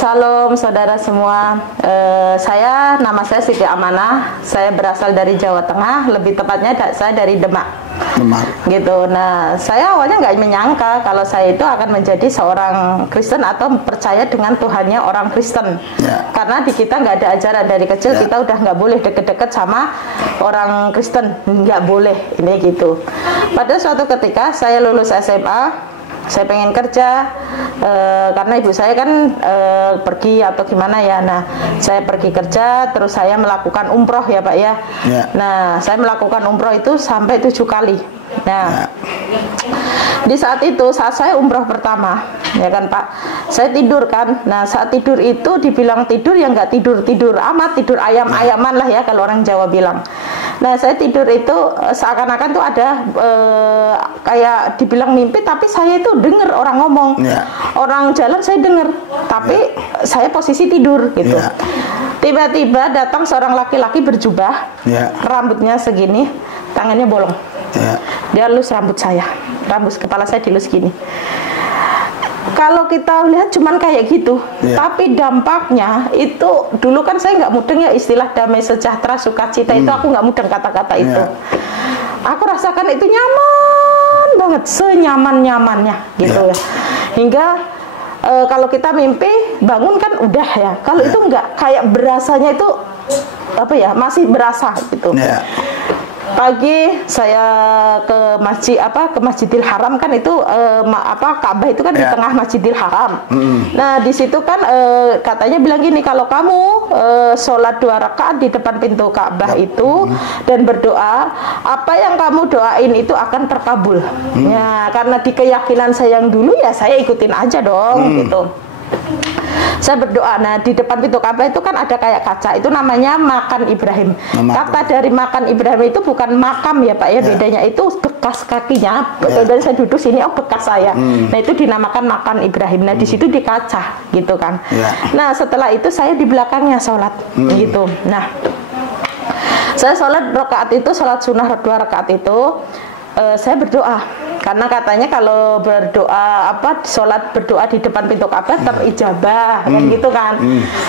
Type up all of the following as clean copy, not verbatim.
Salam saudara semua. Nama saya Siti Amanah. Saya berasal dari Jawa Tengah, lebih tepatnya saya dari Demak. Gitu. Nah, saya awalnya nggak menyangka kalau saya itu akan menjadi seorang Kristen atau percaya dengan Tuhannya orang Kristen. Karena di kita nggak ada ajaran dari kecil, kita udah nggak boleh deket-deket sama orang Kristen, nggak boleh ini gitu. Pada suatu ketika saya lulus SMA, saya pengen kerja karena ibu saya kan pergi atau gimana ya. Nah, saya pergi kerja, terus saya melakukan umroh ya Pak ya. Nah, saya melakukan umroh itu sampai 7 kali. Nah, di saat itu, saat saya umroh pertama, ya kan Pak, saya tidur kan. Nah, saat tidur itu dibilang tidur ya nggak tidur amat, tidur ayam-ayaman lah ya kalau orang Jawa bilang. Nah, saya tidur itu seakan-akan tuh ada kayak dibilang mimpi, tapi saya itu dengar orang ngomong, orang jalan saya dengar, tapi saya posisi tidur gitu. Tiba-tiba datang seorang laki-laki berjubah, rambutnya segini, tangannya bolong. Dia elus rambut saya, rambut kepala saya dilus gini. Kalau kita lihat cuman kayak gitu, tapi dampaknya itu dulu kan saya nggak mudeng ya istilah damai sejahtera sukacita itu, aku nggak mudeng kata-kata itu. Aku rasakan itu nyaman banget, senyaman-nyamannya gitu ya. Hingga kalau kita mimpi bangun kan udah ya, kalau itu nggak, kayak berasanya itu apa ya, masih berasa gitu. Pagi saya ke Masjidil Haram kan itu Ka'bah itu kan di tengah Masjidil Haram. Nah, di situ kan katanya bilang gini, kalau kamu sholat 2 rakaat di depan pintu Ka'bah itu dan berdoa, apa yang kamu doain itu akan terkabul. Ya, karena di keyakinan saya yang dulu ya saya ikutin aja dong gitu. Saya berdoa. Nah, di depan pintu Ka'bah itu kan ada kayak kaca, itu namanya makam Ibrahim. Kata dari makam Ibrahim itu bukan makam ya Pak ya, bedanya itu bekas kakinya. Dan saya duduk sini, oh bekas saya. Nah, itu dinamakan makam Ibrahim. Nah, di situ di kaca gitu kan. Nah, setelah itu saya di belakangnya sholat gitu. Nah, saya sholat rakaat itu, sholat sunnah 2 rakaat itu, saya berdoa. Karena katanya kalau berdoa sholat berdoa di depan pintu Ka'bah terijabah kan gitu kan.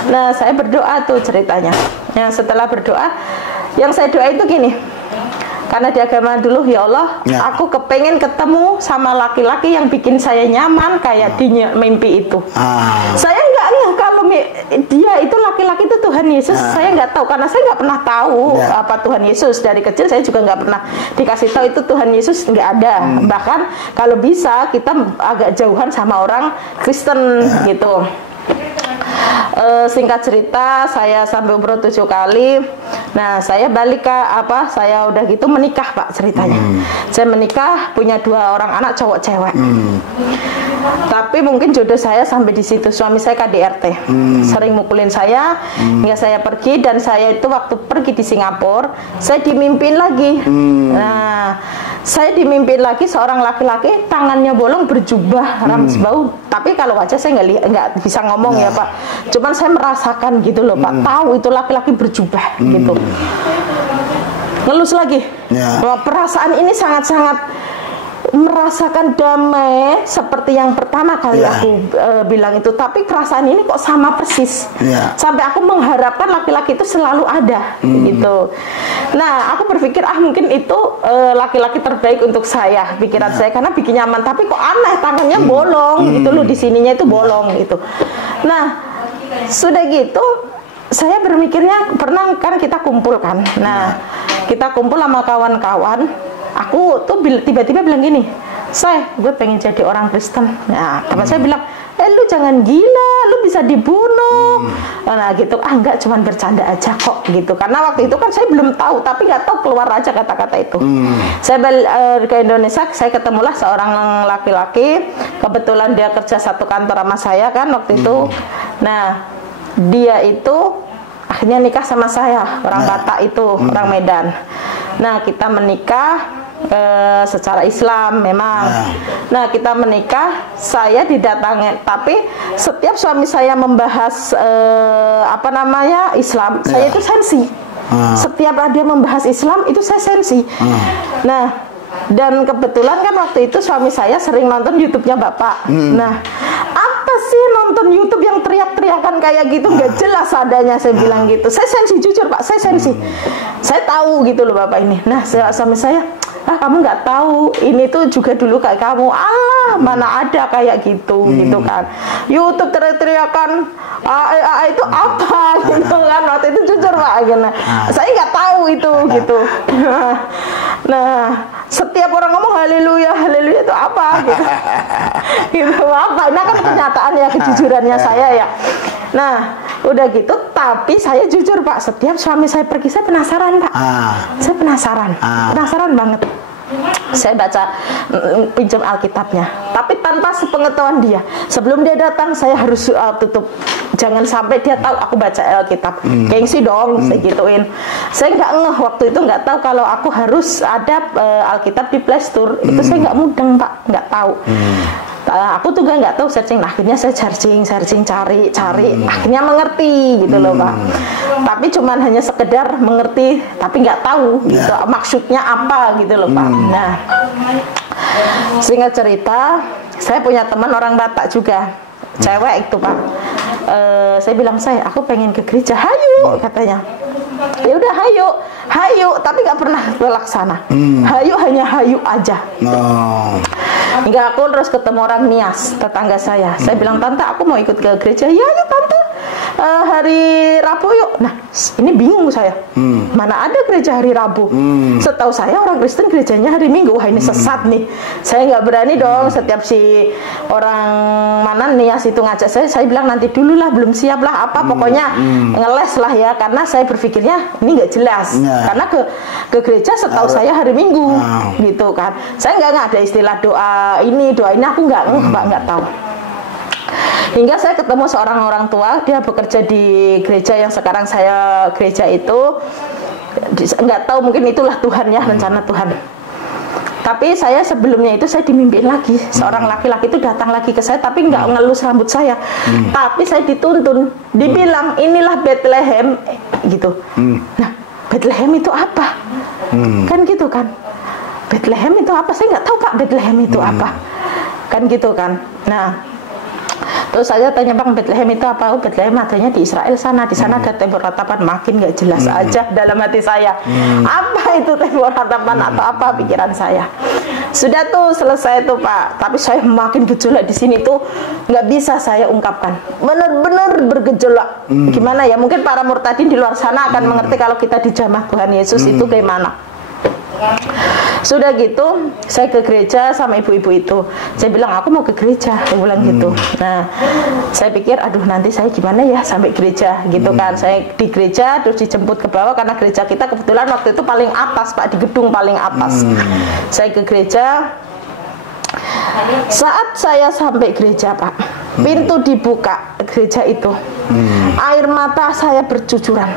Nah, saya berdoa tuh ceritanya. Nah, setelah berdoa, yang saya doa itu gini. Karena di agama dulu, ya Allah, aku kepengen ketemu sama laki-laki yang bikin saya nyaman kayak di mimpi itu. Saya nggak kalau dia itu laki-laki itu Tuhan Yesus, saya nggak tahu karena saya nggak pernah tahu apa Tuhan Yesus. Dari kecil saya juga nggak pernah dikasih tahu itu Tuhan Yesus, nggak ada. Bahkan kalau bisa kita agak jauhan sama orang Kristen gitu. Singkat cerita, saya sampai umroh 7 kali. Nah, saya balik ke saya udah gitu menikah Pak ceritanya. Saya menikah, punya 2 orang anak cowok cewek. Tapi mungkin jodoh saya sampai di situ. Suami saya KDRT, sering mukulin saya, hingga saya pergi. Dan saya itu waktu pergi di Singapura, saya dimimpin lagi. Nah, saya dimimpin lagi seorang laki-laki, tangannya bolong, berjubah, rambut bau. Tapi kalau wajah saya nggak bisa ngomong ya Pak. Cuman saya merasakan gitu loh Pak, tahu itu laki-laki berjubah gitu. Ngelus lagi. Bahwa perasaan ini sangat-sangat merasakan damai seperti yang pertama kali aku bilang itu, tapi perasaan ini kok sama persis. Sampai aku mengharapkan laki-laki itu selalu ada gitu. Nah, aku berpikir mungkin itu laki-laki terbaik untuk saya, pikiran saya, karena bikin nyaman. Tapi kok aneh, tangannya bolong gitu loh, di sininya itu bolong gitu. Nah, sudah gitu saya berpikirnya, pernah kan kita kumpul kan. Nah, kita kumpul sama kawan-kawan. Aku tuh tiba-tiba bilang gini, gue pengen jadi orang Kristen. Nah, teman saya bilang, lu jangan gila, lu bisa dibunuh. Nah gitu, enggak, cuman bercanda aja kok gitu. Karena waktu itu kan saya belum tahu, tapi nggak tahu, keluar aja kata-kata itu. Saya balik ke Indonesia, saya ketemulah seorang laki-laki. Kebetulan dia kerja satu kantor sama saya kan waktu itu. Nah, dia itu akhirnya nikah sama saya, orang Batak itu, orang Medan. Nah, kita menikah secara Islam memang. Nah, kita menikah, saya didatangi, tapi setiap suami saya membahas Islam, saya itu sensi. Setiap dia membahas Islam itu saya sensi. Nah, dan kebetulan kan waktu itu suami saya sering nonton YouTube-nya Bapak. Nah, apa apa sih nonton YouTube yang teriak-teriakan kayak gitu, nggak jelas adanya, saya bilang gitu. Saya sensi, jujur Pak, saya sensi. Saya tahu gitu loh Bapak ini. Nah, sama saya, kamu nggak tahu, ini tuh juga dulu kayak kamu. Mana ada kayak gitu, gitu kan. YouTube teriak-teriakan, itu apa, gitu kan. Waktu itu jujur Pak, gitu. Saya nggak tahu itu, gitu. Nah, setiap orang ngomong haleluya, haleluya itu apa, gitu. Gitu apa? Nah kan kenyataan ya, kejujurannya saya ya. Nah, udah gitu, tapi saya jujur Pak, setiap suami saya pergi, saya penasaran Pak. Saya penasaran banget. Saya baca, pinjam Alkitabnya, tapi tanpa sepengetahuan dia. Sebelum dia datang, saya harus tutup. Jangan sampai dia tahu aku baca Alkitab. Gengsi dong, saya gituin. Saya nggak ngeh waktu itu, nggak tahu kalau aku harus ada Alkitab di Play Store. Itu saya nggak mudeng Pak, nggak tahu. Aku tuh nggak tahu searching. Nah, akhirnya saya searching, cari, akhirnya mengerti gitu loh Pak. Tapi cuman hanya sekedar mengerti, tapi nggak tahu gitu, maksudnya apa gitu loh Pak. Nah, singkat cerita, saya punya teman orang Batak juga, cewek itu Pak. Saya bilang, aku pengen ke gereja, hayu katanya. Ya udah hayu, tapi nggak pernah terlaksana. Hayu hanya hayu aja. Hingga aku terus ketemu orang Nias, tetangga saya. Saya bilang, tante aku mau ikut ke gereja. Ya yuk tante, hari Rabu yuk. Nah, ini bingung saya. Mana ada gereja hari Rabu? Setahu saya orang Kristen gerejanya hari Minggu. Wah, ini sesat nih. Saya nggak berani dong. Setiap si orang mana Nias itu ngajak saya bilang nanti dulu lah, belum siap lah apa. Pokoknya ngeles lah ya, karena saya berpikirnya ini nggak jelas. Karena ke gereja setahu saya hari Minggu, gitu kan. Saya nggak ada istilah doa ini aku nggak tahu. Hingga saya ketemu seorang orang tua, dia bekerja di gereja yang sekarang saya gereja itu. Nggak tahu, mungkin itulah Tuhan ya, rencana Tuhan. Tapi saya sebelumnya itu saya dimimpiin lagi, seorang laki-laki itu datang lagi ke saya, tapi nggak ngelus rambut saya, tapi saya dituntun, dibilang inilah Bethlehem, gitu. Nah, Bethlehem itu apa? Kan gitu kan? Bethlehem itu apa? Saya nggak tahu Pak, Bethlehem itu apa? Kan gitu kan? Nah, terus saya tanya, Bang, Bethlehem itu apa? Bethlehem adanya di Israel sana. Di sana ada tembok ratapan. Makin nggak jelas aja dalam hati saya. Apa itu tembok ratapan atau apa pikiran saya? Sudah tuh selesai tuh Pak. Tapi saya makin gejolak di sini tuh nggak bisa saya ungkapkan. Benar-benar bergejolak. Gimana ya? Mungkin para murtadin di luar sana akan mengerti kalau kita dijamah Tuhan Yesus itu gimana. Sudah gitu, saya ke gereja sama ibu-ibu itu. Saya bilang, aku mau ke gereja, saya bilang gitu. Nah, saya pikir, aduh nanti saya gimana ya sampai gereja, gitu kan. Saya di gereja, terus dijemput ke bawah, karena gereja kita kebetulan waktu itu paling atas Pak, di gedung paling atas. Saya ke gereja. Saat saya sampai gereja Pak, pintu dibuka gereja itu, air mata saya bercucuran.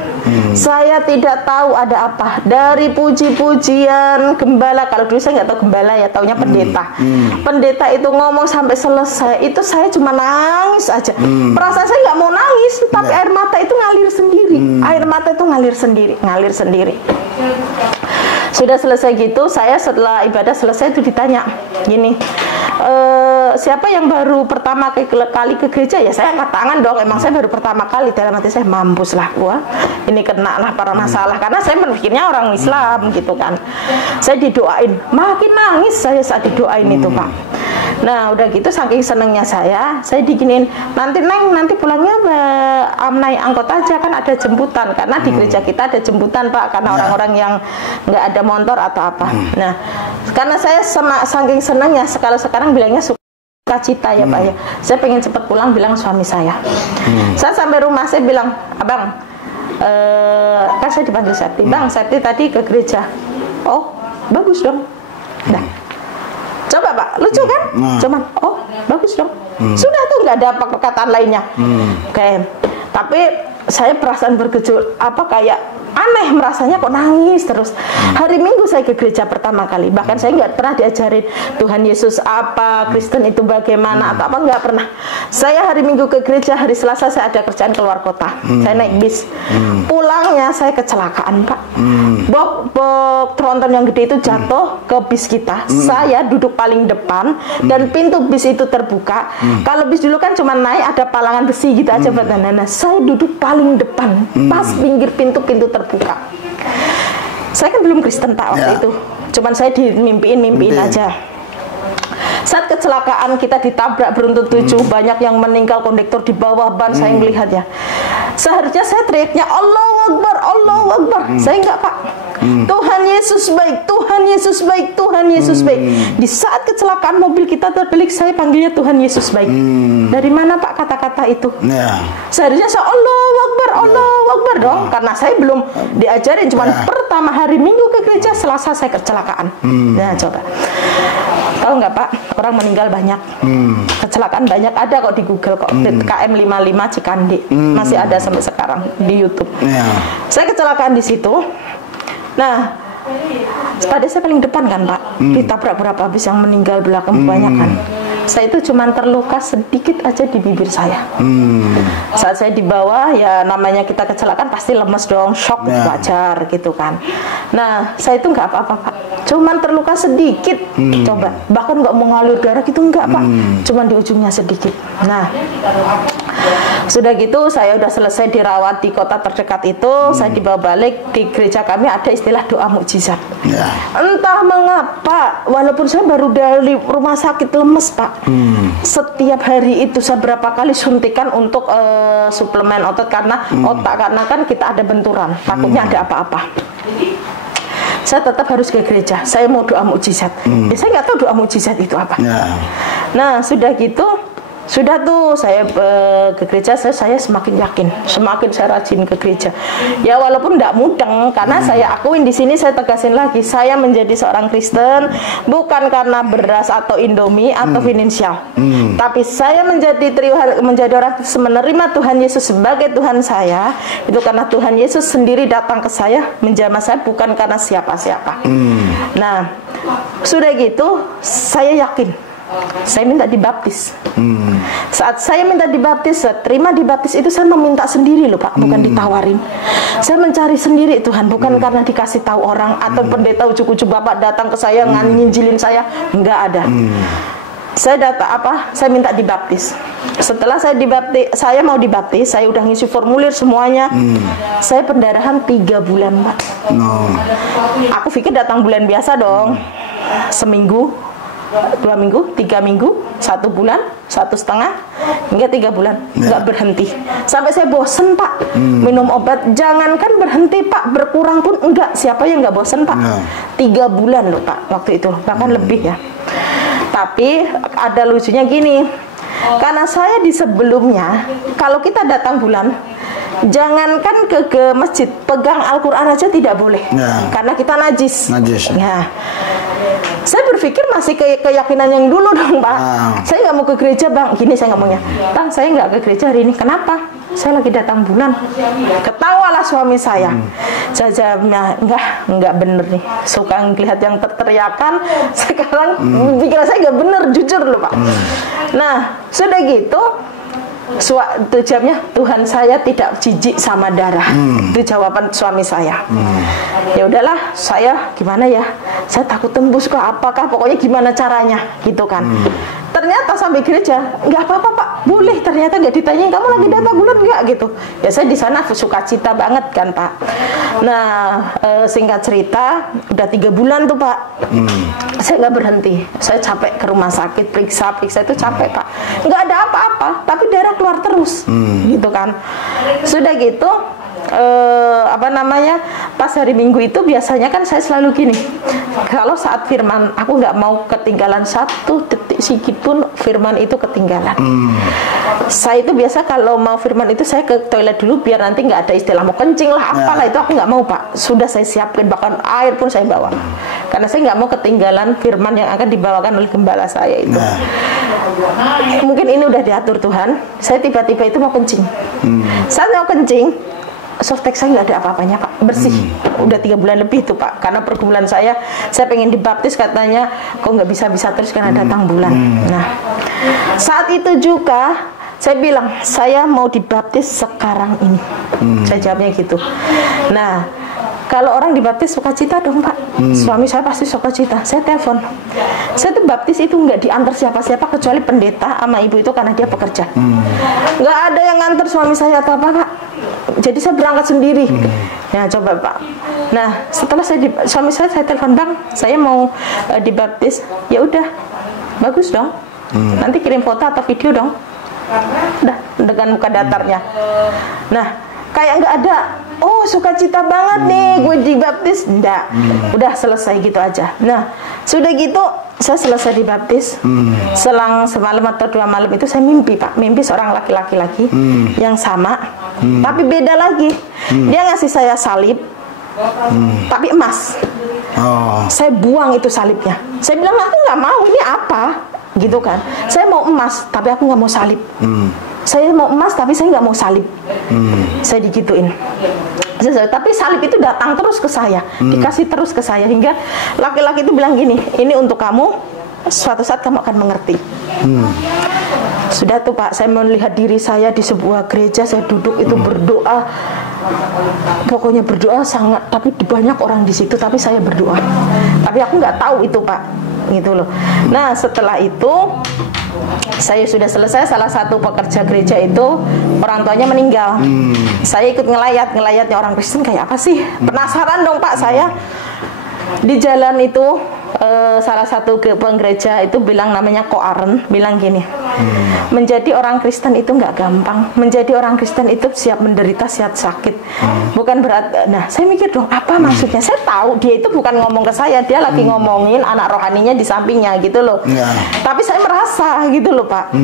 Saya tidak tahu ada apa. Dari puji-pujian gembala, kalau dulu saya nggak tahu gembala ya, taunya pendeta. Pendeta itu ngomong sampai selesai, itu saya cuma nangis aja. Perasaan saya nggak mau nangis, tapi air mata itu ngalir sendiri. Air mata itu ngalir sendiri. Sudah selesai gitu, saya setelah ibadah selesai itu ditanya gini, siapa yang baru pertama kali ke gereja? Ya saya angkat tangan dong, emang saya baru pertama kali. Dalam hati saya, mampus lah gua, ini kena lah para masalah, karena saya berpikirnya orang Islam gitu kan. Saya didoain, makin nangis saya saat didoain itu Pak. Nah udah gitu, saking senengnya saya diginin, nanti pulangnya naik angkot aja, kan ada jemputan, karena di gereja kita ada jemputan Pak, karena orang-orang yang nggak ada motor atau apa. Nah karena saya saking senengnya, kalau sekarang bilangnya sukacita ya Pak ya, saya pengen cepet pulang, bilang suami saya. Saya sampai rumah saya bilang, abang, kan saya dipanggil Septi, Bang Septi tadi ke gereja. Oh bagus dong. Nah coba Pak, lucu kan? Cuman, oh bagus dong. Sudah tuh nggak ada perkataan lainnya. Oke. Tapi saya perasaan bergejolak, kayak aneh, merasanya kok nangis terus. Hari Minggu saya ke gereja pertama kali, bahkan saya nggak pernah diajarin Tuhan Yesus apa, Kristen itu bagaimana atau apa, nggak pernah. Saya hari Minggu ke gereja, hari Selasa saya ada kerjaan keluar kota, saya naik bis. Pulangnya saya kecelakaan, Pak. Box tronton yang gede itu jatuh ke bis kita. Saya duduk paling depan dan pintu bis itu terbuka. Kalau bis dulu kan cuma naik ada palangan besi gitu aja buat anak-anak. Saya duduk paling depan, pas pinggir pintu terbuka. Saya kan belum Kristen Pak waktu itu, cuman saya dimimpiin aja. Saat kecelakaan kita ditabrak beruntun 7, banyak yang meninggal, kondektor di bawah ban, saya melihat ya. Seharusnya saya teriaknya Allahu Akbar, Allahu Akbar. Saya enggak, Pak. Tuhan Yesus baik, Tuhan Yesus baik, Tuhan Yesus baik. Di saat kecelakaan mobil kita terbelik, saya panggilnya Tuhan Yesus baik. Dari mana Pak kata-kata itu? Seharusnya saya Allahu Akbar, Allahu Akbar dong, karena saya belum diajarin. Cuman pertama hari Minggu ke gereja, Selasa saya kecelakaan. Nah coba, tahu nggak Pak, orang meninggal banyak, kecelakaan banyak, ada kok di Google kok, KM 55 Cikandi, masih ada sampai sekarang di YouTube. Saya kecelakaan di situ. Nah, pada saya paling depan kan Pak, ditabrak berapa bis yang meninggal belakang banyak kan. Saya itu cuma terluka sedikit aja di bibir saya. Saat saya dibawa, ya namanya kita kecelakaan pasti lemes dong, shock wajar gitu kan. Nah, saya itu nggak apa-apa Pak, cuman terluka sedikit, coba, bahkan nggak mengalir darah gitu nggak Pak, cuman di ujungnya sedikit. Nah, sudah gitu saya udah selesai dirawat di kota terdekat itu, saya dibawa balik. Di gereja kami ada istilah doa mukjizat. Entah mengapa, walaupun saya baru dari rumah sakit lemes Pak, setiap hari itu saya berapa kali suntikan untuk suplemen otot karena otak, karena kan kita ada benturan, takutnya ada apa-apa. Saya tetap harus ke gereja, saya mau doa mukjizat. Saya nggak tahu doa mukjizat itu apa. Nah sudah gitu, sudah tuh saya ke gereja, saya semakin yakin, semakin saya rajin ke gereja. Ya walaupun tidak mudeng, karena saya akuin di sini, saya tegasin lagi, saya menjadi seorang Kristen bukan karena beras atau Indomie atau finansial, tapi saya menjadi orang Kristen, menerima Tuhan Yesus sebagai Tuhan saya itu karena Tuhan Yesus sendiri datang ke saya, menjamah saya, bukan karena siapa-siapa. Nah sudah gitu, saya yakin. Saya minta dibaptis. Saat saya minta dibaptis, saya terima dibaptis itu, saya meminta sendiri loh Pak, bukan ditawarin. Saya mencari sendiri Tuhan, bukan karena dikasih tahu orang atau pendeta ujuk-ujuk Bapak datang ke saya nginjilin saya, enggak ada. Saya saya minta dibaptis. Setelah saya dibaptis, saya mau dibaptis, saya udah ngisi formulir semuanya. Saya pendarahan 3 bulan Pak. Aku pikir datang bulan biasa dong, seminggu, 2 minggu, 3 minggu, 1 bulan, 1,5 hingga 3 bulan, nggak berhenti. Sampai saya bosen Pak, minum obat. Jangankan berhenti Pak, berkurang pun enggak. Siapa yang nggak bosen Pak? 3 bulan loh Pak, waktu itu, bahkan lebih ya. Tapi ada lucunya gini, karena saya di sebelumnya, kalau kita datang bulan, jangankan ke masjid, pegang Al-Quran aja tidak boleh, karena kita najis. Nah, saya berpikir masih keyakinan yang dulu dong Pak. Saya nggak mau ke gereja Bang, gini saya ngomongnya, Bang saya nggak ke gereja hari ini. Kenapa? Saya lagi datang bulan. Ketawalah suami saya. Saya jawabnya, enggak bener nih, suka ngelihat yang teriakan. Sekarang pikiran saya nggak bener, jujur loh Pak. Nah sudah gitu, itu jawabnya, Tuhan saya tidak jijik sama darah. Itu jawaban suami saya. Ya udahlah, saya gimana ya, saya takut tembus kok, apakah pokoknya gimana caranya gitu kan. Ternyata sampai gereja, nggak apa-apa Pak, boleh. Ternyata nggak ditanyain, kamu lagi datang bulan nggak gitu. Ya saya di sana sukacita banget kan Pak. Nah singkat cerita, udah 3 bulan tuh Pak. Saya nggak berhenti, saya capek ke rumah sakit, periksa itu capek Pak. Nggak ada apa-apa, tapi darah keluar terus, gitu kan. Sudah gitu, pas hari Minggu itu biasanya kan saya selalu gini, kalau saat firman, aku nggak mau ketinggalan 1 detik sedikit pun firman itu ketinggalan. Saya itu biasa kalau mau firman itu saya ke toilet dulu, biar nanti nggak ada istilah mau kencing lah, apalah itu aku nggak mau Pak. Sudah saya siapkan, bahkan air pun saya bawa. karena saya nggak mau ketinggalan firman yang akan dibawakan oleh gembala saya itu. Mungkin ini udah diatur Tuhan. Saya tiba-tiba itu mau kencing. Saat mau kencing, softtek saya nggak ada apa-apanya Pak, bersih. Udah 3 bulan lebih tuh Pak, karena pergumulan saya pengen dibaptis, katanya kok nggak bisa terus karena datang bulan. Nah, saat itu juga saya bilang saya mau dibaptis sekarang ini. Saya jawabnya gitu. Nah, kalau orang dibaptis sukacita dong Pak. Suami saya pasti sukacita. Saya telepon. Saya tuh baptis itu nggak diantar siapa-siapa kecuali pendeta sama ibu itu karena dia bekerja. Nggak ada yang nganter suami saya atau apa Pak. Jadi saya berangkat sendiri. Nah coba Pak. Nah setelah suami saya telepon, Bang, saya mau dibaptis. Ya udah, bagus dong. Nanti kirim foto atau video dong. Udah dengan muka datarnya. Nah kayak nggak ada, oh sukacita banget nih gue dibaptis, enggak. Udah selesai gitu aja. Nah sudah gitu saya selesai dibaptis. Selang semalam atau 2 malam itu saya mimpi Pak, mimpi seorang laki-laki lagi yang sama, tapi beda lagi. Dia ngasih saya salib, tapi emas. Saya buang itu salibnya. Saya bilang aku nggak mau, ini apa? Gitu kan. Saya mau emas, tapi aku nggak mau salib. Saya mau emas, tapi saya nggak mau salib. Saya digituin. Tapi salib itu datang terus ke saya, dikasih terus ke saya, hingga laki-laki itu bilang gini, ini untuk kamu, suatu saat kamu akan mengerti. Sudah tuh Pak, saya melihat diri saya di sebuah gereja, saya duduk itu berdoa, pokoknya berdoa sangat, tapi banyak orang di situ, tapi saya berdoa, tapi aku nggak tahu itu Pak, gitu loh. Nah setelah itu saya sudah selesai, salah satu pekerja gereja itu orang tuanya meninggal. Saya ikut ngelayatnya orang Kristen kayak apa sih? Penasaran dong Pak saya. Di jalan itu salah satu penggereja itu bilang, namanya Ko Aren, bilang gini, menjadi orang Kristen itu nggak gampang. Menjadi orang Kristen itu siap menderita, siap sakit. Bukan berat. Nah saya mikir dong, apa maksudnya? Saya tahu dia itu bukan ngomong ke saya, dia lagi ngomongin anak rohaninya di sampingnya gitu loh. Tapi saya merasa gitu loh Pak,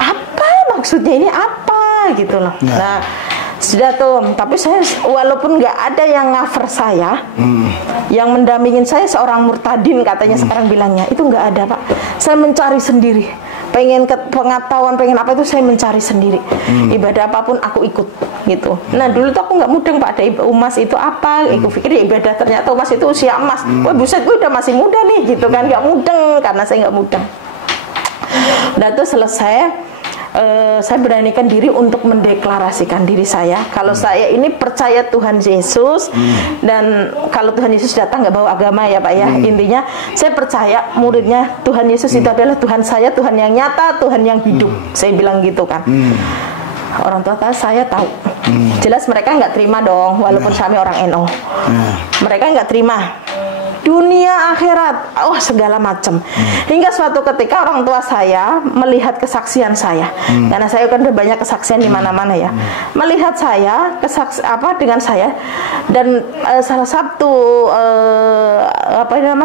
apa maksudnya ini apa gitu loh. Nah sudah tuh, tapi saya walaupun nggak ada yang cover saya, yang mendampingin saya seorang murtadin katanya sekarang bilangnya, itu nggak ada Pak. Saya mencari sendiri, pengen pengetahuan, pengen apa itu saya mencari sendiri. Ibadah apapun aku ikut gitu. Nah dulu tuh aku nggak mudeng Pak, ada umas itu apa, aku pikir ya ibadah, ternyata umas itu usia emas. Wah buset, gue udah masih muda nih gitu kan, nggak mudeng karena saya nggak mudeng. Udah tuh selesai. Saya beranikan diri untuk mendeklarasikan diri saya kalau saya ini percaya Tuhan Yesus, dan kalau Tuhan Yesus datang nggak bawa agama ya Pak ya. Intinya saya percaya muridnya Tuhan Yesus itu adalah Tuhan saya, Tuhan yang nyata, Tuhan yang hidup. Saya bilang gitu kan. Orang tua saya tahu. Jelas mereka nggak terima dong, walaupun kami orang NO. Mereka nggak terima. Dunia akhirat, segala macam. Hingga suatu ketika orang tua saya melihat kesaksian saya, karena saya kan udah banyak kesaksian di mana-mana ya. Melihat saya dengan saya, dan salah satu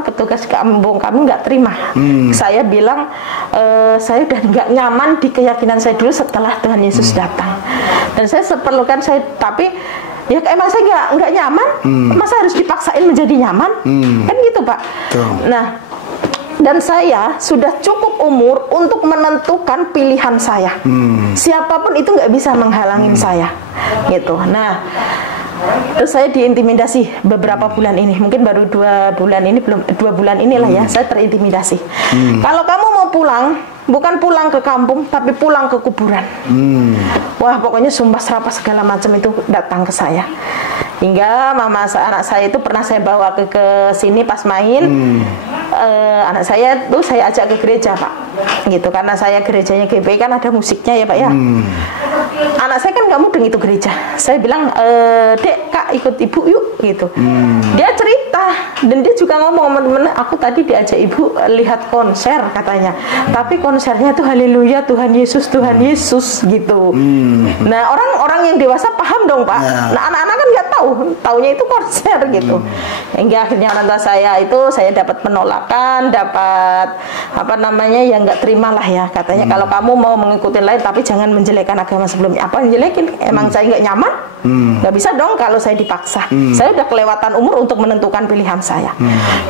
petugas kampung kami nggak terima. Saya bilang saya udah nggak nyaman di keyakinan saya dulu setelah Tuhan Yesus datang, dan saya seperlukan saya, tapi ya emang saya nggak nyaman, masa harus dipaksain menjadi nyaman, kan gitu Pak. Nah, dan saya sudah cukup umur untuk menentukan pilihan saya. Siapapun itu nggak bisa menghalangin saya, gitu. Nah, terus saya diintimidasi beberapa bulan ini, mungkin baru 2 bulan ini, belum 2 bulan inilah ya, saya terintimidasi. Kalau kamu mau pulang, bukan pulang ke kampung, tapi pulang ke kuburan. Wah, pokoknya sumpah serapah segala macam itu datang ke saya. Hingga anak saya itu pernah saya bawa ke sini pas main. Anak saya tuh saya ajak ke gereja Pak, gitu, karena saya gerejanya GPI kan ada musiknya ya Pak ya. Anak saya kan nggak mudeng itu gereja. Saya bilang, Dek, Kak ikut ibu yuk, gitu. Dia cerita, dan dia juga ngomong, teman-teman, aku tadi diajak ibu lihat konser katanya, tapi konsernya tuh haleluya, Tuhan Yesus gitu. Nah orang-orang yang dewasa paham dong Pak. Nah anak-anak kan nggak tahu taunya itu konser gitu. Hingga akhirnya orang tua saya dapat penolakan, dapat apa namanya, ya nggak terima lah ya, katanya kalau kamu mau mengikuti lain tapi jangan menjelekkan agama sebelumnya. Apa menjelekin? Emang saya nggak nyaman? Nggak bisa dong kalau saya dipaksa. Saya udah kelewatan umur untuk menentukan pilihan saya.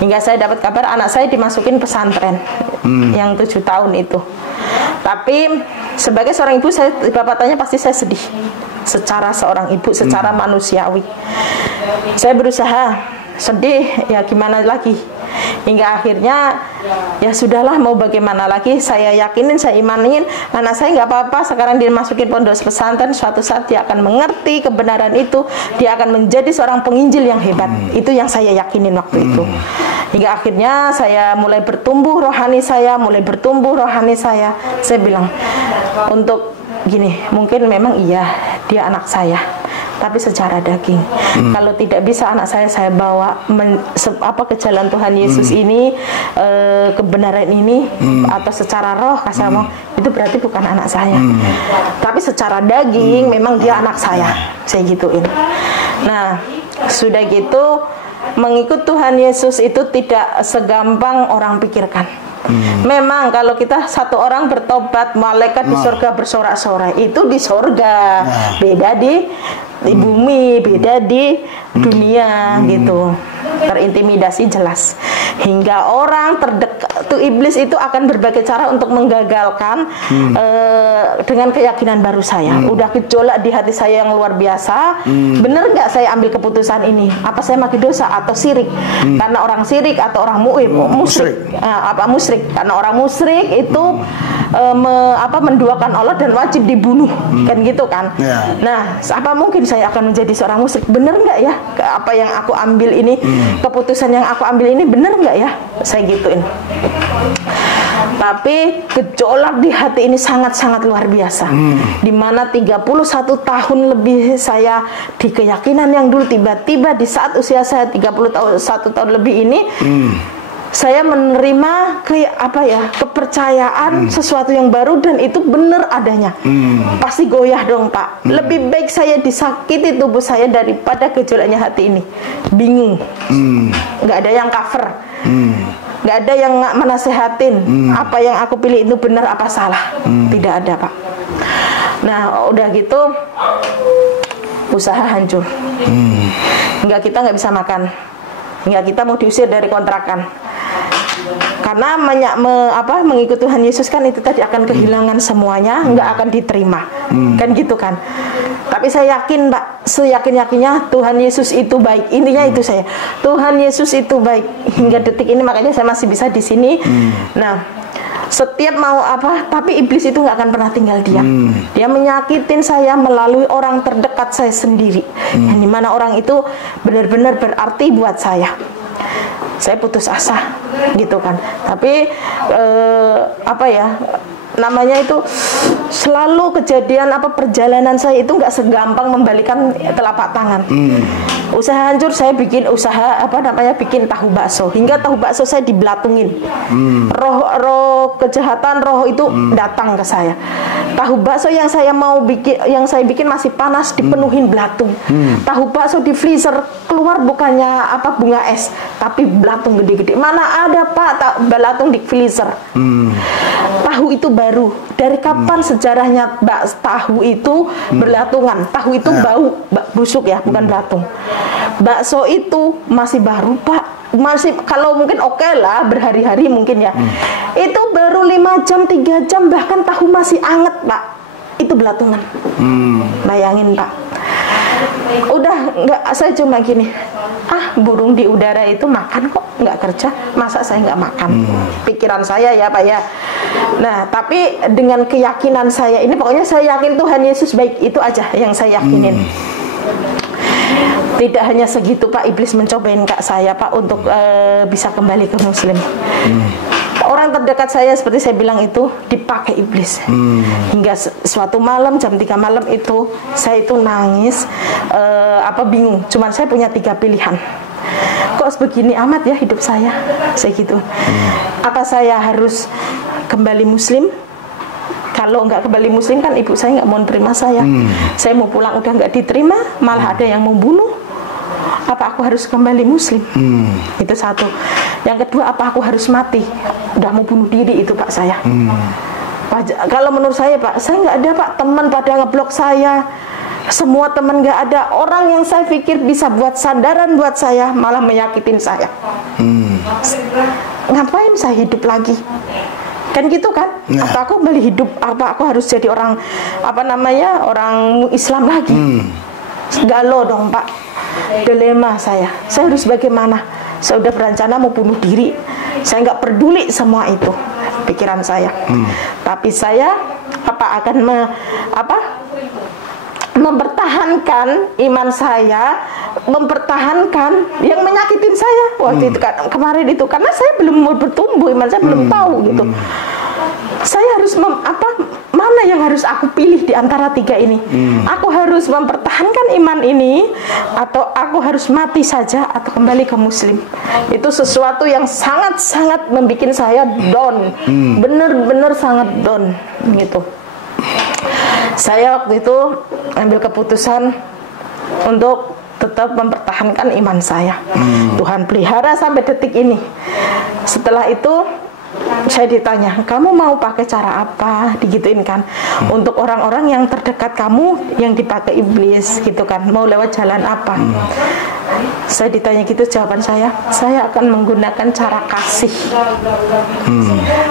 Hingga saya dapat kabar anak saya dimasukin pesantren yang 7 tahun itu. Tapi sebagai seorang ibu, bapak tanya pasti saya sedih. Secara seorang ibu, secara manusiawi, saya berusaha sedih, ya gimana lagi. Hingga akhirnya ya sudahlah, mau bagaimana lagi. Saya yakinin, saya imanin anak saya nggak apa-apa. Sekarang dia masukin pondok pesantren, suatu saat dia akan mengerti kebenaran itu, dia akan menjadi seorang penginjil yang hebat. Itu yang saya yakinin waktu itu. Hingga akhirnya saya mulai bertumbuh rohani saya. Saya bilang untuk gini, mungkin memang iya dia anak saya, tapi secara daging. Kalau tidak bisa anak saya bawa ke jalan Tuhan Yesus ini, kebenaran ini, atau secara roh itu berarti bukan anak saya. Tapi secara daging memang dia anak saya gituin. Nah, sudah gitu, mengikut Tuhan Yesus itu tidak segampang orang pikirkan. Memang kalau kita satu orang bertobat, malaikat di surga bersorak-sorai, itu di surga. Beda di bumi, beda di dunia gitu. Terintimidasi jelas. Hingga orang terdekat tuh, iblis itu akan berbagai cara untuk menggagalkan dengan keyakinan baru saya. Udah gejolak di hati saya yang luar biasa. Bener nggak saya ambil keputusan ini? Apa saya makin dosa atau syirik? Karena orang syirik atau orang musyrik. Musyrik. Karena orang musyrik itu menduakan Allah dan wajib dibunuh, kan gitu kan. Nah, apa mungkin saya akan menjadi seorang musyrik? Bener nggak ya? Apa yang aku ambil ini, keputusan yang aku ambil ini bener nggak ya? Saya gituin. Tapi gejolak di hati ini sangat-sangat luar biasa. Dimana 31 tahun lebih saya di keyakinan yang dulu, tiba-tiba di saat usia saya 31 tahun lebih ini, saya menerima kepercayaan sesuatu yang baru, dan itu benar adanya. Pasti goyah dong Pak. Lebih baik saya disakiti tubuh saya daripada gejolaknya hati ini. Bingung. Nggak ada yang cover. Nggak ada yang menasehatin. Apa yang aku pilih itu benar apa salah. Tidak ada Pak. Nah udah gitu, usaha hancur. Kita nggak bisa makan. Kita mau diusir dari kontrakan. Karena mengikuti Tuhan Yesus kan itu tadi akan kehilangan semuanya, nggak akan diterima, kan gitu kan. Tapi saya yakin Pak, seyakin-yakinnya Tuhan Yesus itu baik. Intinya itu saya, Tuhan Yesus itu baik hingga detik ini, makanya saya masih bisa di sini. Nah, setiap mau tapi iblis itu nggak akan pernah tinggal diam. Dia menyakitin saya melalui orang terdekat saya sendiri, yang dimana orang itu benar-benar berarti buat saya. Saya putus asa gitu kan. Tapi namanya itu selalu kejadian perjalanan saya itu nggak segampang membalikan telapak tangan. Usaha hancur, saya bikin usaha bikin tahu bakso, hingga tahu bakso saya dibelatungin. Roh kejahatan, roh itu datang ke saya. Tahu bakso yang saya bikin masih panas, dipenuhin belatung. Tahu bakso di freezer, keluar bukannya bunga es, tapi belatung gede-gede. Mana ada Pak belatung di freezer? Tahu itu baru. Dari kapan sejarahnya tahu itu berlatungan? Tahu itu bau busuk ya, bukan belatung. Bakso itu masih baru Pak. Masih, kalau mungkin oke lah, berhari-hari mungkin ya. Itu baru 5 jam, 3 jam, bahkan tahu masih anget Pak. Itu belatungan. Bayangin Pak. Udah nggak, saya cuma gini, burung di udara itu makan kok, nggak kerja, masa saya nggak makan? Pikiran saya ya Pak ya. Nah, tapi dengan keyakinan saya ini, pokoknya saya yakin Tuhan Yesus baik, itu aja yang saya yakinin. Tidak hanya segitu Pak, iblis mencobain Kak saya Pak untuk bisa kembali ke Muslim. Orang terdekat saya seperti saya bilang itu dipakai iblis. Hingga suatu malam jam 3 malam itu saya itu nangis, bingung. Cuman saya punya 3 pilihan. Kok begini amat ya hidup saya gitu. Apa saya harus kembali Muslim? Kalau nggak kembali Muslim kan ibu saya nggak mau terima saya. Saya mau pulang udah nggak diterima, malah ada yang mau bunuh. apa aku harus kembali muslim? Itu satu. Yang kedua, apa aku harus mati? Udah mau bunuh diri itu Pak saya. Kalau menurut saya Pak, saya nggak ada Pak teman pada ngeblok saya. Semua teman nggak ada. Orang yang saya pikir bisa buat sandaran buat saya malah menyakitin saya. Ngapain saya hidup lagi? Kan gitu kan? Apa aku kembali hidup? Apa aku harus jadi orang orang Islam lagi? Galau dong Pak. Dilema saya harus bagaimana? Saya udah berencana mau bunuh diri. Saya nggak peduli semua itu pikiran saya. Tapi saya akan mempertahankan iman saya, mempertahankan yang menyakitin saya waktu itu kan, kemarin itu, karena saya belum mau bertumbuh, iman saya belum tahu gitu. Saya harus mana yang harus aku pilih di antara tiga ini? Aku harus mempertahankan iman ini, atau aku harus mati saja, atau kembali ke muslim? Itu sesuatu yang sangat-sangat membuat saya down, bener-bener sangat down gitu. Saya waktu itu ambil keputusan untuk tetap mempertahankan iman saya. Tuhan pelihara sampai detik ini. Setelah itu saya ditanya, kamu mau pakai cara apa? Digituin kan. Untuk orang-orang yang terdekat kamu yang dipakai iblis gitu kan, mau lewat jalan apa? Saya ditanya gitu, jawaban saya akan menggunakan cara kasih.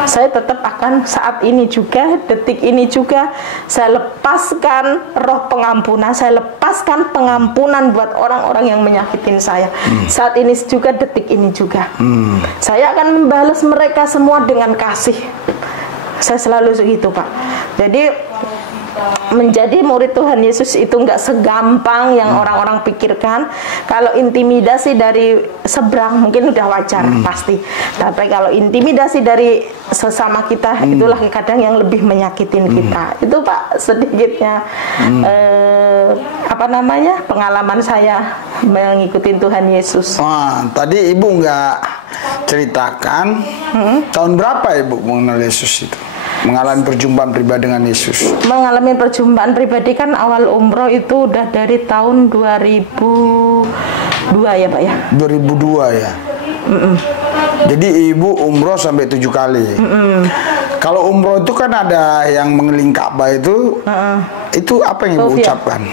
Saya tetap akan saat ini juga, detik ini juga, saya lepaskan roh pengampunan, saya lepaskan pengampunan buat orang-orang yang menyakitin saya. Saat ini juga, detik ini juga, saya akan membalas mereka semua dengan kasih. Saya selalu begitu Pak. Jadi menjadi murid Tuhan Yesus itu nggak segampang yang orang-orang pikirkan. Kalau intimidasi dari seberang mungkin udah wajar pasti, tapi kalau intimidasi dari sesama kita, itulah kadang yang lebih menyakitin kita. Itu Pak sedikitnya pengalaman saya mengikuti Tuhan Yesus. Wah, tadi Ibu nggak ceritakan tahun berapa Ibu mengenal Yesus itu? Mengalami perjumpaan pribadi dengan Yesus. Mengalami perjumpaan pribadi kan awal umroh itu udah dari tahun 2002 ya Pak ya? 2002 ya? Jadi Ibu umroh sampai 7 kali. Kalau umroh itu kan ada yang mengelilingi Ka'bah itu apa yang Ibu ucapkan?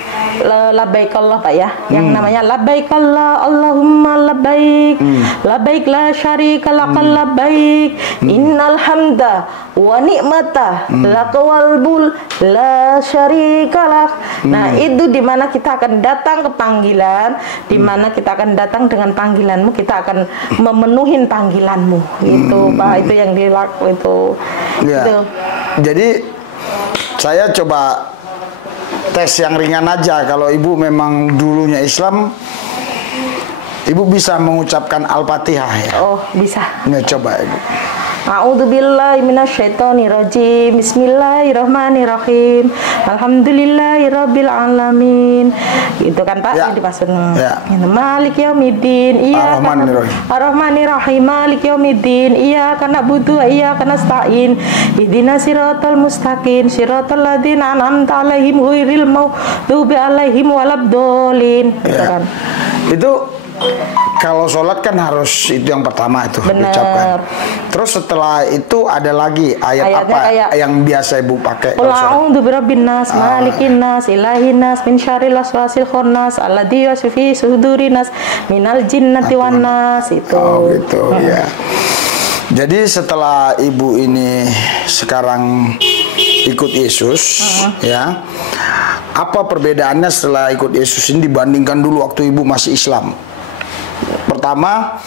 Labbaik Allah Pak ya, yang namanya labbaik Allah, Allahumma labbaik, labbaik la syarika lakal labbaik, innal hamda wa ni'mata lakal bul la syarika lak. Nah itu dimana kita akan datang ke panggilan, dimana kita akan datang dengan panggilanmu, kita akan memenuhin panggilanmu. Itu Pak, itu yang dilakukan itu. Ya. Itu. Jadi saya coba tes yang ringan aja. Kalau Ibu memang dulunya Islam, Ibu bisa mengucapkan Al-Fatihah ya? Oh, bisa. Ya, coba Ibu. A'udzubillahi minasyaitonirrajim. Bismillahirrahmanirrahim. Alhamdulillahirabbil alamin. Gitu kan Pak? Ya. Dimaksud. Ya. Maliki yaumiddin. Iya. Ar-Rahmanirrahim. Maliki yaumiddin. Iyyaka na'budu wa iyyaka nasta'in. Ihdinas siratal mustaqim. Siratal ladzina an'amta 'alaihim ghairil maghdubi 'alaihim waladdallin. Gitu kan. Itu kalau sholat kan harus itu yang pertama itu diucapkan. Terus setelah itu ada lagi ayatnya apa yang biasa Ibu pakai? Qul a'udzu birabbin nas, malikin nas, ilahin nas, min syarril waswasil khannas, alladzi yuwaswisu fi sudurin nas, minal jinnati wan nas. Itu. Oh gitu ya. Jadi setelah Ibu ini sekarang ikut Yesus, ya, apa perbedaannya setelah ikut Yesus ini dibandingkan dulu waktu Ibu masih Islam? Pertama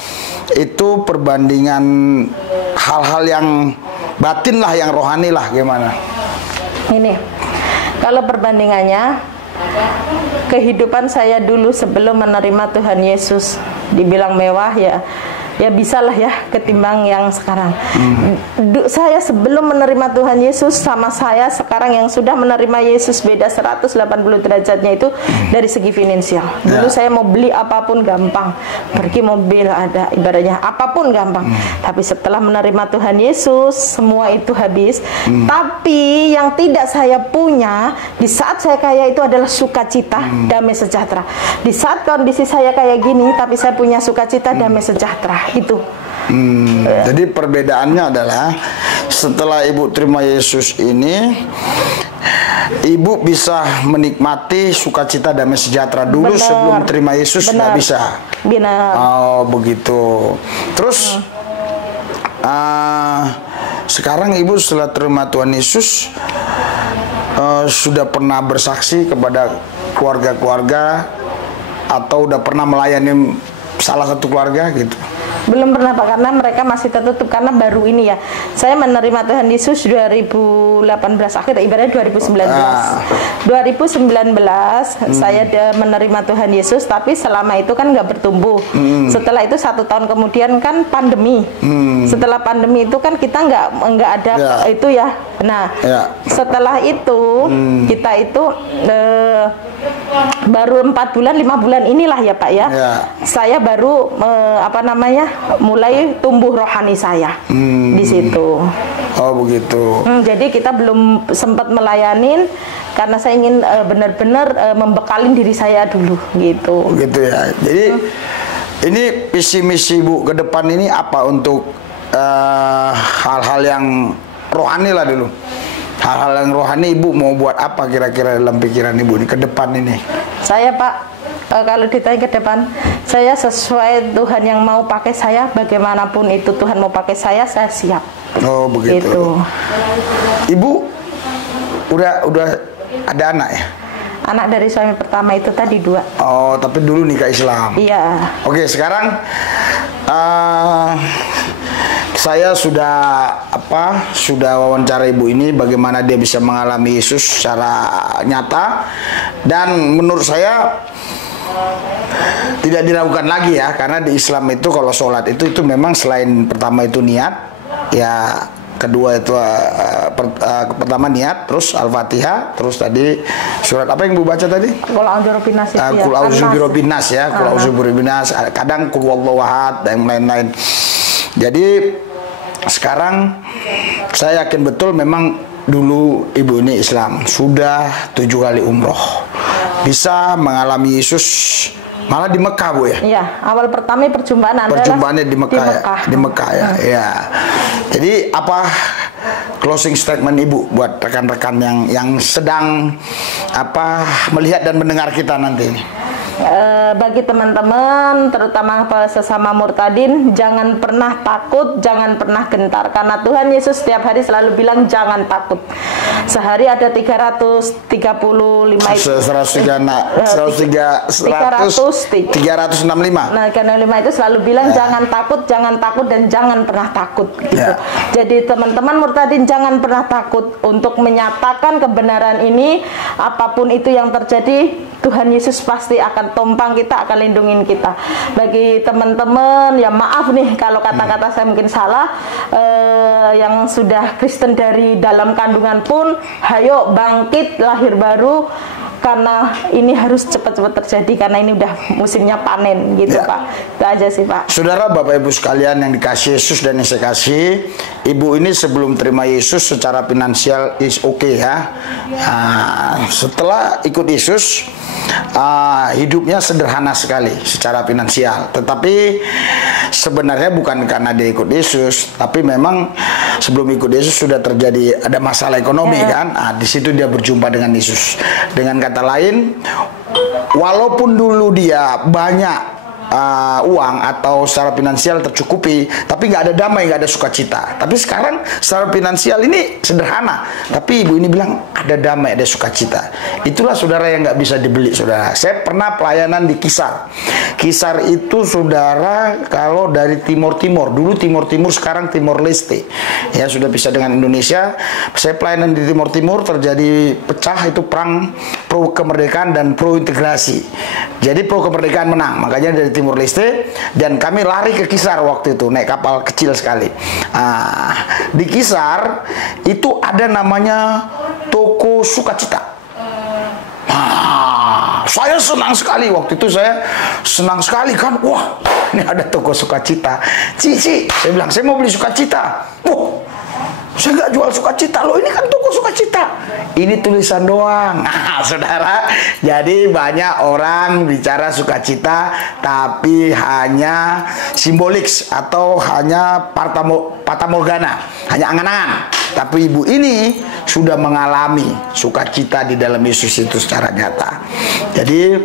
itu perbandingan hal-hal yang batin lah, yang rohani lah, gimana? Ini kalau perbandingannya kehidupan saya dulu sebelum menerima Tuhan Yesus, dibilang mewah ya, ya bisalah ya ketimbang yang sekarang. Saya sebelum menerima Tuhan Yesus sama saya sekarang yang sudah menerima Yesus beda 180 derajatnya itu dari segi finansial. Dulu saya mau beli apapun gampang, pergi mobil ada, ibaratnya apapun gampang. Tapi setelah menerima Tuhan Yesus semua itu habis. Tapi yang tidak saya punya di saat saya kaya itu adalah sukacita, damai sejahtera. Di saat kondisi saya kayak gini, tapi saya punya sukacita, damai sejahtera itu. Jadi perbedaannya adalah setelah ibu terima Yesus ini, ibu bisa menikmati sukacita damai sejahtera dulu. Bener. Sebelum terima Yesus nggak bisa. Benar. Oh begitu. Terus sekarang ibu setelah terima Tuhan Yesus sudah pernah bersaksi kepada keluarga-keluarga atau udah pernah melayani salah satu keluarga gitu? Belum pernah Pak, karena mereka masih tertutup karena baru ini ya. Saya menerima Tuhan Yesus 2018 akhir, ibaratnya 2019. 2019 saya menerima Tuhan Yesus, tapi selama itu kan nggak bertumbuh. Setelah itu 1 tahun kemudian kan pandemi. Setelah pandemi itu kan kita nggak ada itu ya. Nah, setelah itu kita itu baru 4 bulan 5 bulan inilah ya Pak ya. Saya baru mulai tumbuh rohani saya di situ. Oh begitu. Jadi kita belum sempat melayanin karena saya ingin benar-benar membekalin diri saya dulu gitu. Gitu ya. Jadi ini visi misi Bu ke depan ini apa untuk hal-hal yang rohani lah dulu. Hal-hal yang rohani Ibu mau buat apa kira-kira dalam pikiran Ibu ini ke depan ini? Saya Pak, kalau ditanya ke depan, saya sesuai Tuhan yang mau pakai saya, bagaimanapun itu Tuhan mau pakai saya siap. Oh begitu. Itu. Ibu udah ada anak ya? Anak dari suami pertama itu tadi 2. Oh tapi dulu nikah Islam. Iya. Oke sekarang saya sudah wawancara ibu ini bagaimana dia bisa mengalami Yesus secara nyata, dan menurut saya tidak diragukan lagi ya, karena di Islam itu kalau sholat itu memang selain pertama itu niat, ya kedua itu pertama niat, terus Al-Fatihah, terus tadi surat apa yang Bu baca tadi? Qul a'udzu birabbinas ya. Qul a'udzu birabbinas ya, Qul a'udzu birabbinas, kadang Qul huwallahu ahad dan lain-lain. Jadi sekarang saya yakin betul memang dulu ibu ini Islam, sudah 7 kali umroh, bisa mengalami Yesus malah di Mekah Bu ya? Iya, awal pertama perjumpaannya di Mekah ya. Ya. Jadi apa closing statement Ibu buat rekan-rekan yang sedang melihat dan mendengar kita nanti ini? Bagi teman-teman, terutama sesama murtadin, jangan pernah takut, jangan pernah gentar, karena Tuhan Yesus setiap hari selalu bilang jangan takut. Sehari ada 365 Nah, karena 5 itu selalu bilang jangan takut dan jangan pernah takut gitu. Jadi teman-teman murtadin jangan pernah takut untuk menyatakan kebenaran ini. Apapun itu yang terjadi, Tuhan Yesus pasti akan tompang kita, akan lindungin kita. Bagi teman-teman, ya maaf nih kalau kata-kata saya mungkin salah, yang sudah Kristen dari dalam kandungan pun, hayo bangkit, lahir baru, karena ini harus cepat-cepat terjadi, karena ini udah musimnya panen gitu Pak. Itu aja sih Pak. Saudara, Bapak Ibu sekalian yang dikasih Yesus dan yang saya kasih, ibu ini sebelum terima Yesus secara finansial is okay ya. Setelah ikut Yesus, hidupnya sederhana sekali secara finansial. Tetapi sebenarnya bukan karena dia ikut Yesus, tapi memang sebelum ikut Yesus sudah terjadi ada masalah ekonomi kan. Di situ dia berjumpa dengan Yesus. Dengan kata lain, walaupun dulu dia banyak uang atau secara finansial tercukupi, tapi nggak ada damai, nggak ada sukacita. Tapi sekarang secara finansial ini sederhana, tapi ibu ini bilang ada damai, ada sukacita. Itulah saudara yang nggak bisa dibeli, saudara. Saya pernah pelayanan di Kisar. Kisar itu saudara kalau dari Timur-Timur, dulu Timur-Timur, sekarang Timor-Leste, ya sudah pisah dengan Indonesia. Saya pelayanan di Timur-Timur, terjadi pecah itu perang pro kemerdekaan dan pro integrasi. Jadi pro kemerdekaan menang, makanya dari Timur Leste, dan kami lari ke Kisar waktu itu, naik kapal kecil sekali. Di Kisar itu ada namanya toko sukacita. Saya senang sekali waktu itu, saya senang sekali kan, wah ini ada toko sukacita. Cici, saya bilang saya mau beli sukacita. Saya nggak jual sukacita loh, ini kan toko sukacita. Ini tulisan doang. Nah, saudara, jadi banyak orang bicara sukacita, tapi hanya simbolik atau hanya fata morgana, hanya angan-angan. Tapi ibu ini sudah mengalami sukacita di dalam Yesus itu secara nyata. Jadi,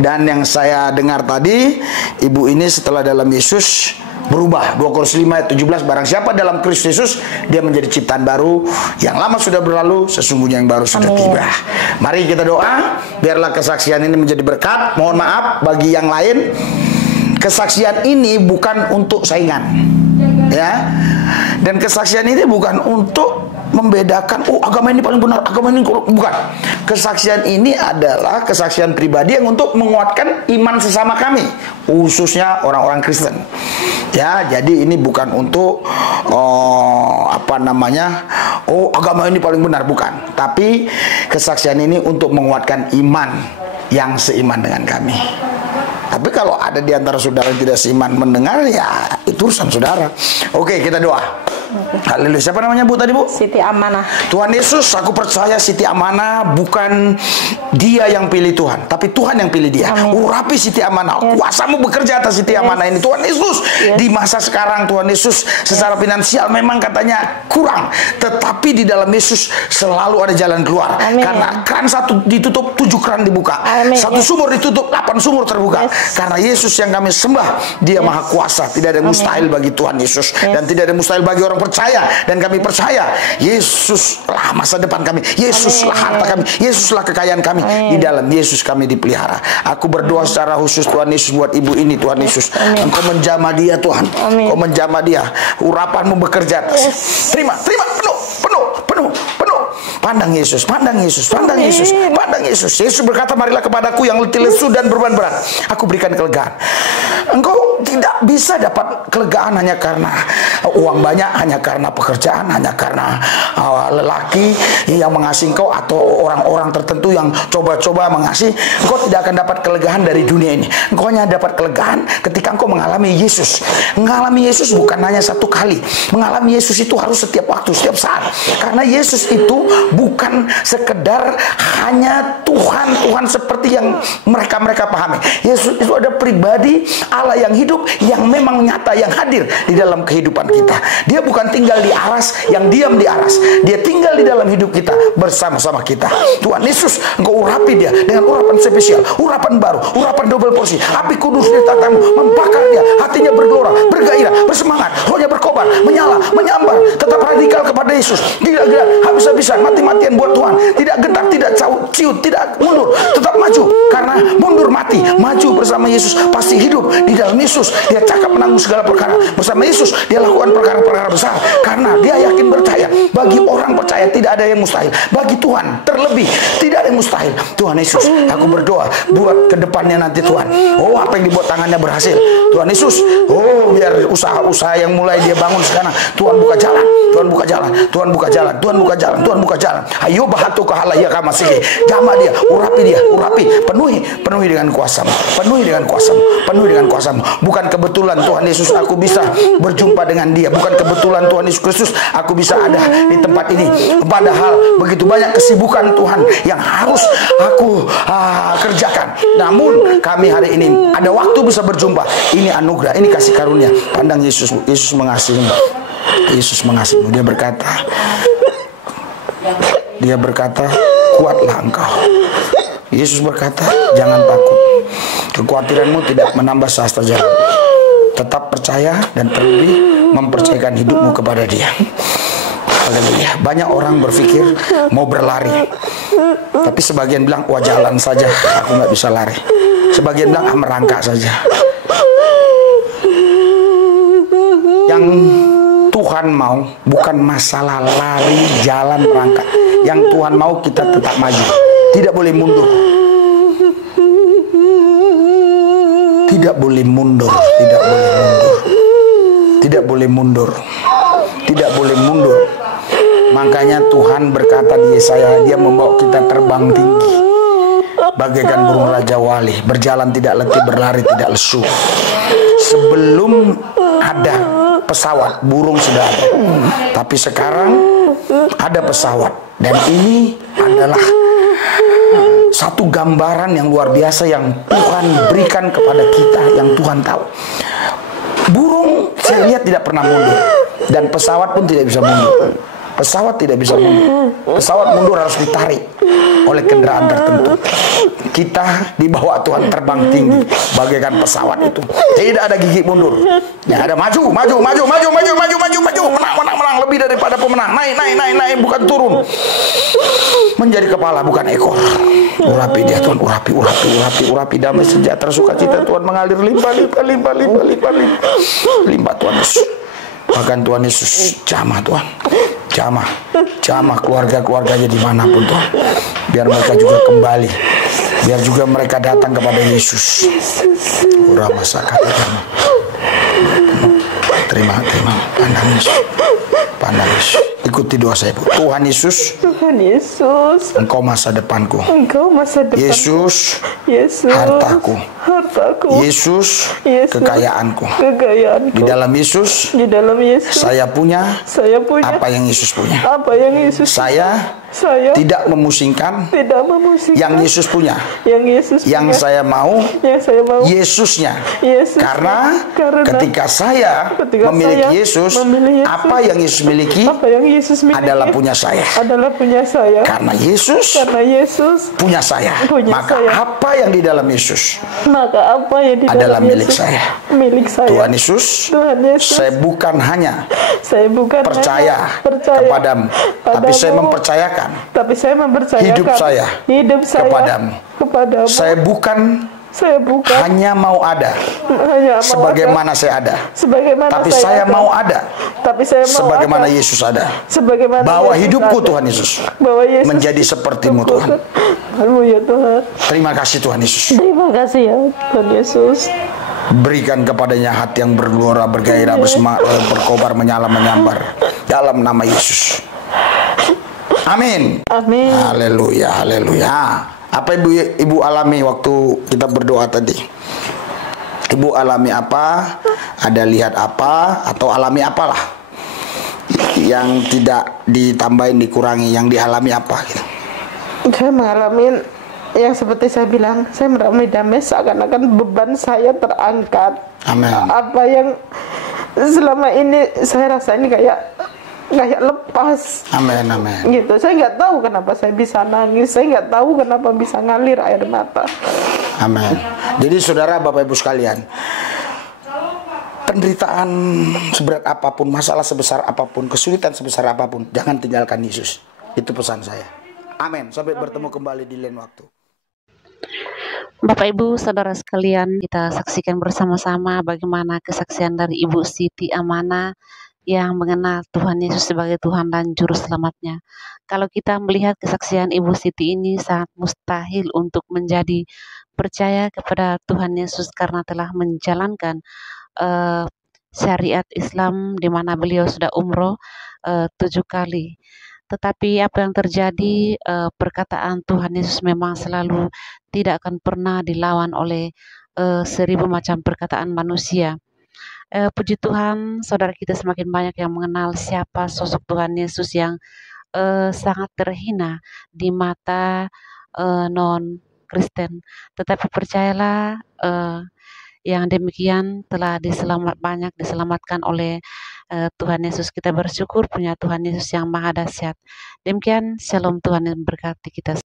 dan yang saya dengar tadi, ibu ini setelah dalam Yesus berubah. 2 Korintus 5 ayat 17, barang siapa dalam Kristus Yesus, dia menjadi ciptaan baru, yang lama sudah berlalu, sesungguhnya yang baru sudah tiba. Mari kita doa, biarlah kesaksian ini menjadi berkat. Mohon maaf bagi yang lain, kesaksian ini bukan untuk saingan, ya. Dan kesaksian ini bukan untuk membedakan, oh agama ini paling benar, agama ini bukan. Kesaksian ini adalah kesaksian pribadi yang untuk menguatkan iman sesama kami, khususnya orang-orang Kristen. Ya, jadi ini bukan untuk oh agama ini paling benar, bukan. Tapi kesaksian ini untuk menguatkan iman yang seiman dengan kami. Tapi kalau ada di antara saudara yang tidak seiman mendengar, ya itu urusan saudara. Oke, kita doa. Haleluya. Siapa namanya Bu tadi Bu? Siti Amanah. Tuhan Yesus, aku percaya Siti Amanah bukan dia yang pilih Tuhan, tapi Tuhan yang pilih dia. Amin. Urapi Siti Amanah. Kuasamu bekerja atas Siti Amanah ini. Tuhan Yesus, di masa sekarang Tuhan Yesus secara finansial memang katanya kurang, tetapi di dalam Yesus selalu ada jalan keluar. Amin. Karena keran satu ditutup, 7 keran dibuka. Amin. Satu sumur ditutup, 8 sumur terbuka. Karena Yesus yang kami sembah, dia maha kuasa. Tidak ada yang mustahil bagi Tuhan Yesus, dan tidak ada yang mustahil bagi orang percaya. Dan kami percaya Yesuslah masa depan kami, Yesuslah harta kami, Yesuslah kekayaan kami. Di dalam Yesus kami dipelihara. Aku berdoa secara khusus Tuhan Yesus buat ibu ini, Tuhan Yesus. Engkau menjamah dia Tuhan. Engkau menjamah dia. Urapanmu bekerja atas. Terima penuh. Pandang Yesus, pandang Yesus, pandang Yesus, pandang Yesus. Yesus berkata, marilah kepadaku yang letih lesu dan beban berat, aku berikan kelegaan. Engkau tidak bisa dapat kelegaan hanya karena uang banyak, hanya karena pekerjaan, hanya karena lelaki yang mengasihi engkau, atau orang-orang tertentu yang coba-coba mengasihi. Engkau tidak akan dapat kelegaan dari dunia ini. Engkau hanya dapat kelegaan ketika engkau mengalami Yesus. Mengalami Yesus bukan hanya satu kali. Mengalami Yesus itu harus setiap waktu, setiap saat. Karena Yesus itu bukan sekedar hanya Tuhan seperti yang mereka pahami. Yesus itu ada pribadi Allah yang hidup, yang memang nyata, yang hadir di dalam kehidupan kita. Dia bukan tinggal di aras, yang diam di aras. Dia tinggal di dalam hidup kita, bersama-sama kita. Tuhan Yesus, engkau urapi dia dengan urapan spesial, urapan baru, urapan double porsi. Api kudus di tatamu membakar dia, hatinya bergelora, bergairah, bersemangat, rohnya berkobar, menyala, menyambar, tetap radikal kepada Yesus. Tidak gerak, habis-habisan, mati-matian buat Tuhan. Tidak gentar, tidak ciut, tidak mundur, tetap maju. Karena mundur mati, maju bersama Yesus pasti hidup. Di dalam Yesus dia cakap menanggung segala perkara. Bersama Yesus dia lakukan perkara-perkara besar. Karena dia yakin percaya, bagi orang percaya tidak ada yang mustahil. Bagi Tuhan terlebih tidak ada yang mustahil. Tuhan Yesus, aku berdoa buat kedepannya nanti Tuhan. Oh, apa yang dibuat tangannya berhasil. Tuhan Yesus, oh biar usaha-usaha yang mulai dia bangun sekarang, Tuhan buka jalan, Tuhan buka jalan, Tuhan buka jalan, Tuhan buka jalan, Tuhan buka jalan. Ayo bahatu kahala ya kamasih. Jama dia, urapi, penuhi dengan kuasamu, penuhi dengan kuasamu, penuhi dengan kuasamu. Bukan kebetulan Tuhan Yesus aku bisa berjumpa dengan dia. Bukan kebetulan Tuhan Yesus Kristus aku bisa ada di tempat ini. Padahal begitu banyak kesibukan Tuhan yang harus aku kerjakan. Namun kami hari ini ada waktu bisa berjumpa. Ini anugerah, ini kasih karunia. Pandang Yesus, Yesus mengasihimu. Yesus mengasihimu. Dia berkata, kuatlah engkau. Yesus berkata, jangan takut. Kekhawatiranmu tidak menambah sahasta jalan. Tetap percaya dan terlebih mempercayakan hidupmu kepada Dia. Haleluya. Banyak orang berpikir mau berlari, tapi sebagian bilang, wah jalan saja, aku nggak bisa lari. Sebagian bilang, merangkak saja. Yang Tuhan mau bukan masalah lari, jalan, merangkak. Yang Tuhan mau kita tetap maju, tidak boleh mundur. Tidak boleh mundur, tidak boleh mundur. Tidak boleh mundur. Tidak boleh mundur. Makanya Tuhan berkata di Yesaya, Dia membawa kita terbang tinggi bagaikan burung Raja Wali, berjalan tidak letih, berlari tidak lesu. Sebelum ada pesawat, burung sudah ada. Tapi sekarang ada pesawat. Dan ini adalah satu gambaran yang luar biasa yang Tuhan berikan kepada kita, yang Tuhan tahu. Burung saya lihat tidak pernah mundur, dan pesawat pun tidak bisa mundur. Pesawat tidak bisa mundur. Pesawat mundur harus ditarik oleh kendaraan tertentu. Kita dibawa Tuhan terbang tinggi bagaikan pesawat itu. Tidak ada gigi mundur. Ya, ada maju, menang, lebih daripada pemenang. Naik, bukan turun. Menjadi kepala bukan ekor. Urapi dia Tuhan, urapi damai sejahtera sukacita Tuhan mengalir limpah Tuhan Yesus. Bahkan Tuhan Yesus jamah Tuhan. Jamah keluarga-keluarganya dimanapun Tuhan. Biar mereka juga kembali. Biar juga mereka datang kepada Yesus. Terima. Pandang Yesus. Ikuti doa saya, Bu. Tuhan Yesus, Engkau masa depanku. Yesus, hartaku. Yesus, kekayaanku. Di dalam Yesus, saya punya apa yang Yesus punya. Saya tidak memusingkan yang Yesus punya. Yang saya mau Yesusnya. Karena ketika saya memiliki Yesus, apa yang Yesus miliki adalah punya saya. Karena Yesus punya saya. Maka apa yang di dalam Yesus adalah milik saya. Tuhan Yesus, saya bukan hanya percaya kepadamu, tapi saya mempercayakan hidup saya kepadamu. Saya bukan hanya mau ada sebagaimana saya ada, tapi saya mau ada sebagaimana Yesus ada. Bawa hidupku Tuhan Yesus menjadi sepertimu Tuhan. Terima kasih Tuhan Yesus. Terima kasih ya Tuhan Yesus. Berikan kepadanya hati yang bergelora, bergairah, berkobar, menyala, menyambar dalam nama Yesus. Amin. Haleluya. Apa ibu alami waktu kita berdoa tadi? Ibu alami apa? Ada lihat apa? Atau alami apalah? Yang tidak ditambahin, dikurangi, yang dialami apa? Gitu. Saya mengalami yang seperti saya bilang, saya mengalami damai seakan-akan beban saya terangkat. Amin. Apa yang selama ini saya rasain kayak lepas. Amin. Gitu. Saya nggak tahu kenapa saya bisa nangis. Saya nggak tahu kenapa bisa ngalir air mata. Amin. Jadi saudara, Bapak Ibu sekalian, penderitaan seberat apapun, masalah sebesar apapun, kesulitan sebesar apapun, jangan tinggalkan Yesus. Itu pesan saya. Amin. Sampai bertemu kembali di lain waktu. Bapak Ibu Saudara sekalian, kita saksikan bersama-sama bagaimana kesaksian dari Ibu Siti Amanah yang mengenal Tuhan Yesus sebagai Tuhan dan Juru Selamatnya. Kalau kita melihat kesaksian Ibu Siti ini, sangat mustahil untuk menjadi percaya kepada Tuhan Yesus karena telah menjalankan syariat Islam di mana beliau sudah umroh 7 kali. Tetapi apa yang terjadi, perkataan Tuhan Yesus memang selalu tidak akan pernah dilawan oleh 1000 macam perkataan manusia. Puji Tuhan, saudara kita semakin banyak yang mengenal siapa sosok Tuhan Yesus yang sangat terhina di mata non-Kristen. Tetapi percayalah, yang demikian telah banyak diselamatkan oleh Tuhan Yesus. Kita bersyukur punya Tuhan Yesus yang maha dahsyat. Demikian, shalom, Tuhan yang memberkati kita.